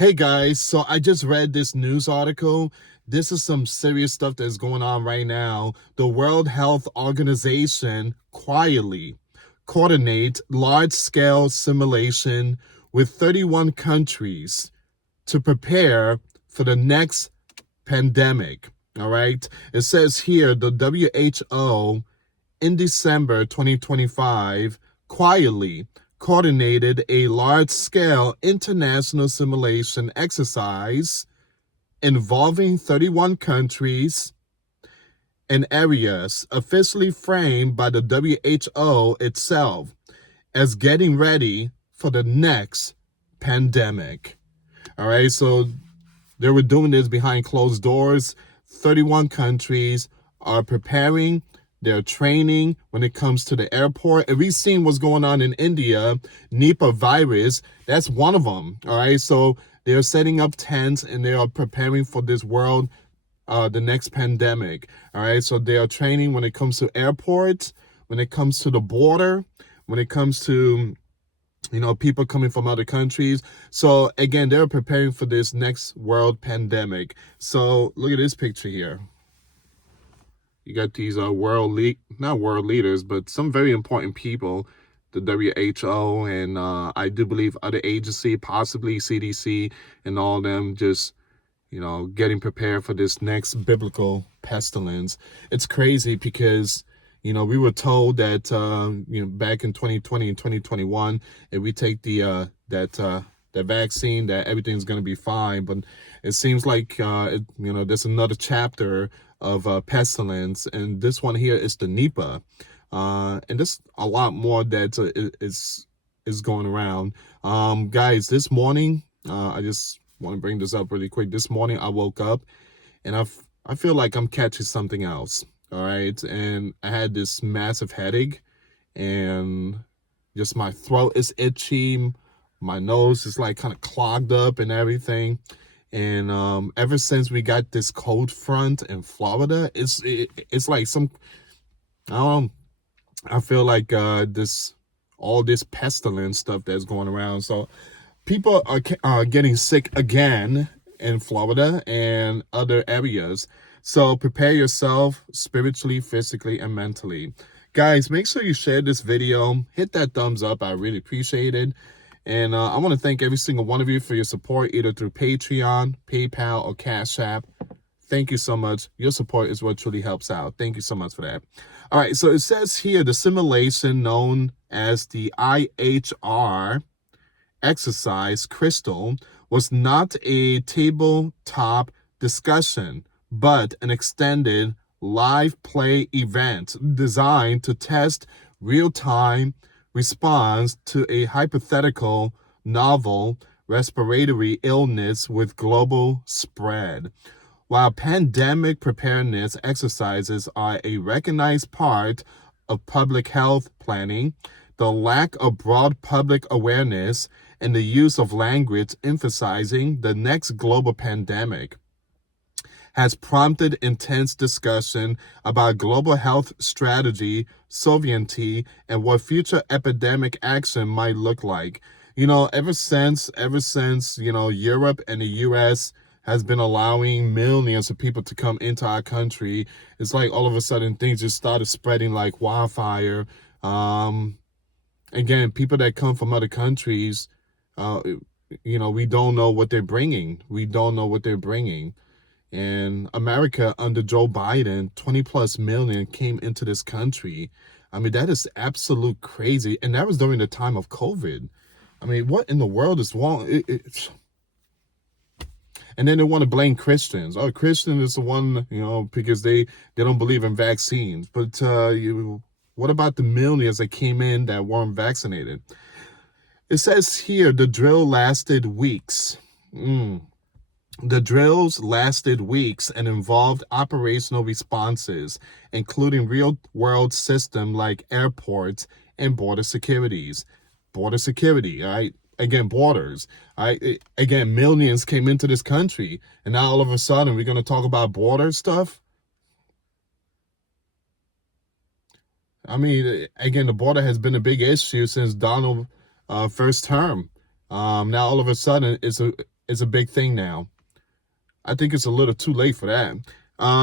Hey guys, so I just read this news article. This is some serious stuff that's going on right now. The World Health Organization quietly coordinates large-scale simulation with 31 countries to prepare for the next pandemic. All right. It says here the WHO in December 2025 quietly coordinated a large-scale international simulation exercise involving 31 countries and areas, officially framed by the WHO itself as getting ready for the next pandemic. All right, so they were doing this behind closed doors. 31 countries are preparing. They're training when it comes to the airport. And we've seen what's going on in India. Nipah virus, that's one of them. All right, so they're setting up tents and they are preparing for this world, the next pandemic. All right, so they are training when it comes to airports, when it comes to the border, when it comes to people coming from other countries. So again, they're preparing for this next world pandemic. So look at this picture here. You got these not world leaders, but some very important people, the WHO and I do believe other agency, possibly CDC and all them, just getting prepared for this next biblical pestilence. It's crazy because we were told that back in 2020 and 2021, if we take the vaccine, that everything's going to be fine. But it seems like there's another chapter of pestilence, and this one here is the Nipah, and there's a lot more that is going around. Guys, this morning, I just want to bring this up really quick. This morning, I woke up, and I feel like I'm catching something else. All right, and I had this massive headache, and just my throat is itchy, my nose is like kind of clogged up and everything. And ever since we got this cold front in Florida, it's like some, I don't know, I feel like all this pestilence stuff that's going around. So people are getting sick again in Florida and other areas. So prepare yourself spiritually, physically, and mentally. Guys, make sure you share this video. Hit that thumbs up. I really appreciate it. And I want to thank every single one of you for your support, either through Patreon, PayPal, or Cash App. Thank you so much. Your support is what truly helps out. Thank you so much for that. All right, so it says here, the simulation known as the IHR exercise crystal was not a tabletop discussion, but an extended live play event designed to test real-time response to a hypothetical novel respiratory illness with global spread. While pandemic preparedness exercises are a recognized part of public health planning, the lack of broad public awareness and the use of language emphasizing the next global pandemic has prompted intense discussion about global health strategy, sovereignty, and what future epidemic action might look like. Ever since Europe and the US has been allowing millions of people to come into our country, it's like all of a sudden things just started spreading like wildfire. Again, people that come from other countries, we don't know what they're bringing. And America under Joe Biden, 20 plus million came into this country. I mean, that is absolute crazy. And that was during the time of COVID. I mean, what in the world is wrong? And then they want to blame Christians. Oh, Christian is the one, because they don't believe in vaccines. But what about the millions that came in that weren't vaccinated? It says here the drill lasted weeks. The drills lasted weeks and involved operational responses, including real-world systems like airports and border securities. Border security, all right? Again, borders. All right? Again, millions came into this country, and now all of a sudden we're going to talk about border stuff? I mean, again, the border has been a big issue since Donald first term. Now all of a sudden is a big thing now. I think it's a little too late for that.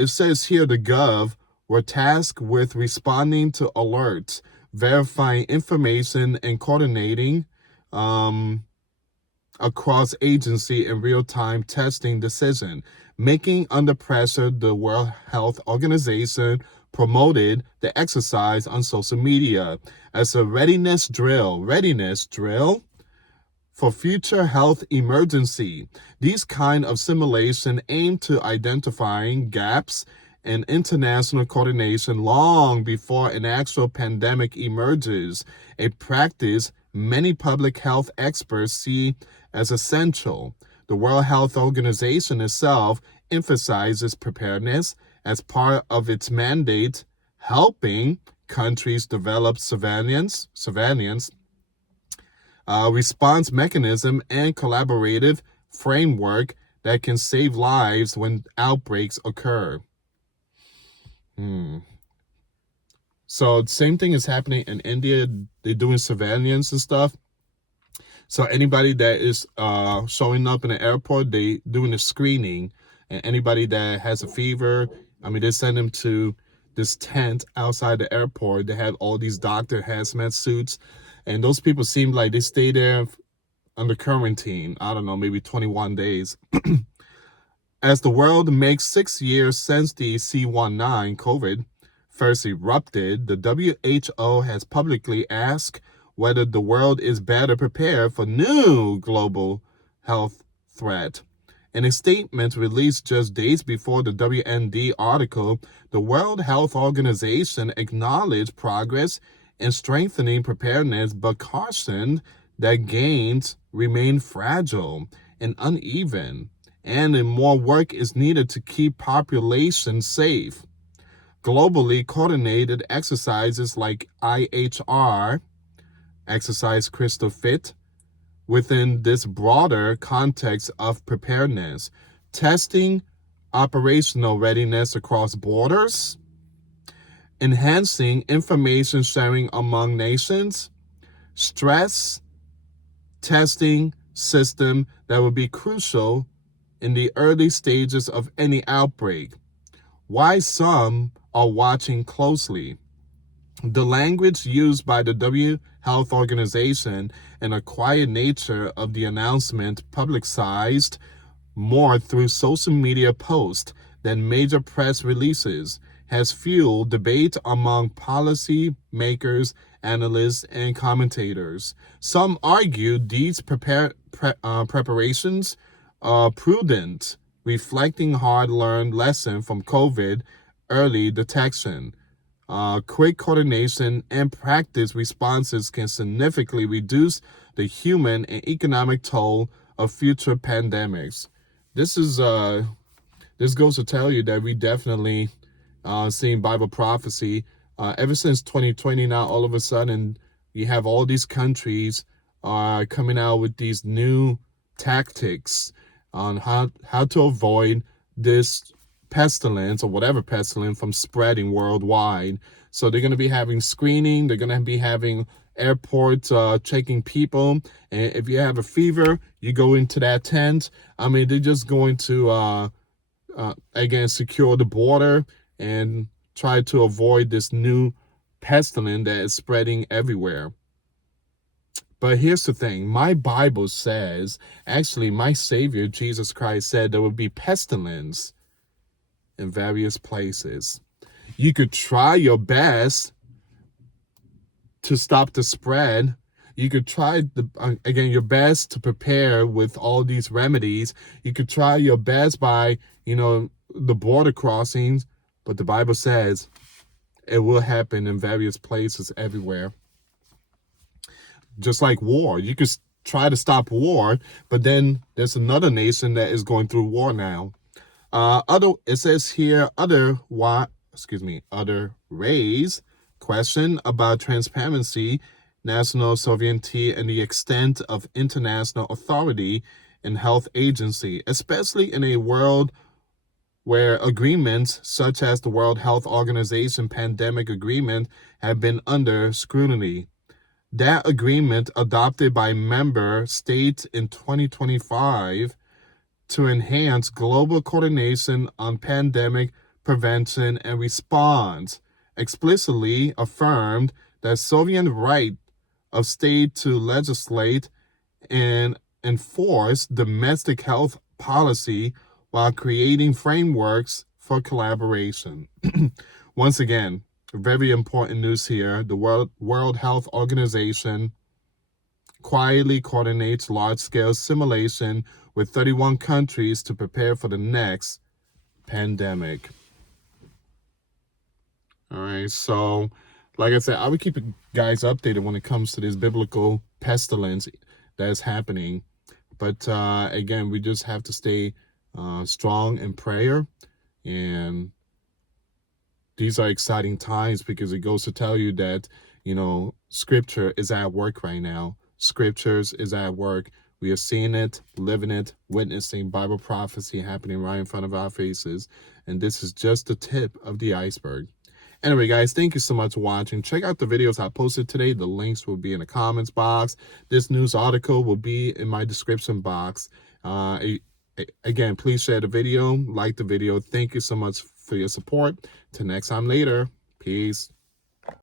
It says here the Gov were tasked with responding to alerts, verifying information, and coordinating across agency and real-time testing decision. Making under pressure, the World Health Organization promoted the exercise on social media as a readiness drill for future health emergency. These kind of simulation aim to identifying gaps in international coordination long before an actual pandemic emerges, a practice many public health experts see as essential. The World Health Organization itself emphasizes preparedness as part of its mandate, helping countries develop surveillance, response mechanism, and collaborative framework that can save lives when outbreaks occur. So same thing is happening in India. They're doing surveillance and stuff. So anybody that is showing up in the airport, they doing a screening. And anybody that has a fever, they send them to this tent outside the airport. They have all these doctor hazmat suits. And those people seem like they stay there under quarantine. I don't know, maybe 21 days. As the world makes 6 years since the C19 COVID first erupted, the WHO has publicly asked whether the world is better prepared for new global health threat. In a statement released just days before the WND article, the World Health Organization acknowledged progress in strengthening preparedness, but cautioned that gains remain fragile and uneven, and more work is needed to keep populations safe. Globally coordinated exercises like IHR, Exercise Crystal Fit, within this broader context of preparedness, testing operational readiness across borders, enhancing information sharing among nations, stress testing system that will be crucial in the early stages of any outbreak. Why some are watching closely. The language used by the WHO Health Organization and a quiet nature of the announcement, publicized more through social media posts than major press releases, has fueled debate among policy makers, analysts, and commentators. Some argue these preparations are prudent, reflecting hard-learned lesson from COVID early detection. Quick coordination and practice responses can significantly reduce the human and economic toll of future pandemics. This goes to tell you that we definitely seeing Bible prophecy ever since 2020. Now all of a sudden you have all these countries coming out with these new tactics on how to avoid this pestilence or whatever pestilence from spreading worldwide. So they're going to be having screening. They're going to be having airports checking people. And if you have a fever, you go into that tent. They're just going to, again, secure the border and try to avoid this new pestilence that is spreading everywhere. But here's the thing. My Bible says, actually, my Savior, Jesus Christ, said there would be pestilence in various places. You could try your best to stop the spread. You could try your best to prepare with all these remedies. You could try your best by, the border crossings, but the Bible says it will happen in various places everywhere. Just like war. You could try to stop war, but then there's another nation that is going through war now. It says here, other raise question about transparency, national sovereignty, and the extent of international authority in health agency, especially in a world where agreements such as the World Health Organization Pandemic Agreement have been under scrutiny. That agreement, adopted by member states in 2025, to enhance global coordination on pandemic prevention and response, explicitly affirmed that sovereign right of state to legislate and enforce domestic health policy while creating frameworks for collaboration. Once again, very important news here. The World Health Organization quietly coordinates large-scale simulation with 31 countries to prepare for the next pandemic. All right, so like I said, I would keep you guys updated when it comes to this biblical pestilence that's happening. But again, we just have to stay strong in prayer. And these are exciting times because it goes to tell you that, Scripture is at work right now. Scriptures is at work. We are seeing it, living it, witnessing Bible prophecy happening right in front of our faces. And this is just the tip of the iceberg. Anyway, guys, thank you so much for watching. Check out the videos I posted today. The links will be in the comments box. This news article will be in my description box. Again, please share the video, like the video. Thank you so much for your support. Till next time later. Peace.